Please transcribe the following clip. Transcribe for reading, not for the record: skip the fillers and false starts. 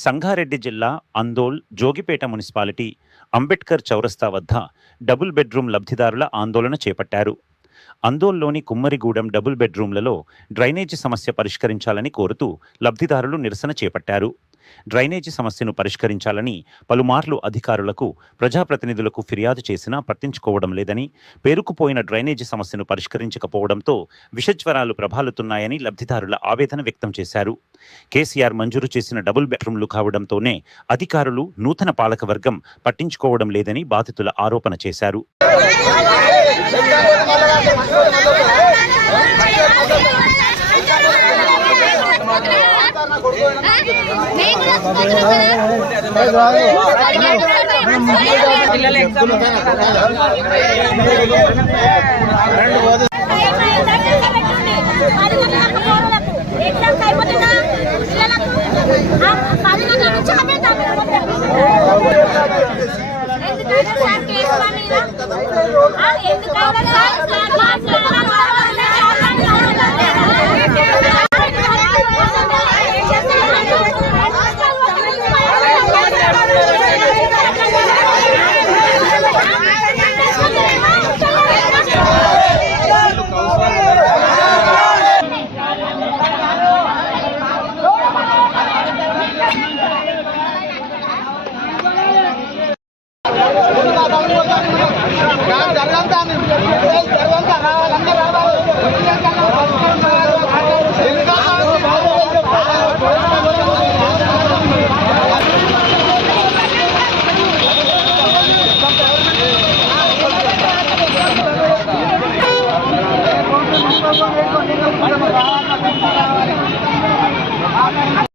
సంగారెడ్డి జిల్లా అందోల్ జోగిపేట మున్సిపాలిటీ అంబేద్కర్ చౌరస్తా వద్ద డబుల్ బెడ్రూమ్ లబ్ధిదారుల ఆందోళన చేపట్టారు. అందోల్లోని కుమ్మరిగూడెం డబుల్ బెడ్రూమ్లలో డ్రైనేజీ సమస్య పరిష్కరించాలని కోరుతూ లబ్ధిదారులు నిరసన చేపట్టారు. డ్రైనేజీ సమస్యను పరిష్కరించాలని పలుమార్లు అధికారులకు, ప్రజాప్రతినిధులకు ఫిర్యాదు చేసినా పట్టించుకోవడం లేదని, పేరుకుపోయిన డ్రైనేజీ సమస్యను పరిష్కరించకపోవడంతో విషజ్వరాలు ప్రబలుతున్నాయని లబ్ధిదారుల ఆవేదన వ్యక్తం చేశారు. కేసీఆర్ మంజూరు చేసిన డబుల్ బెడ్రూమ్లు కావడంతోనే అధికారులు, నూతన పాలకవర్గం పట్టించుకోవడం లేదని బాధితుల ఆరోపణ చేశారు. ఎందుకంటే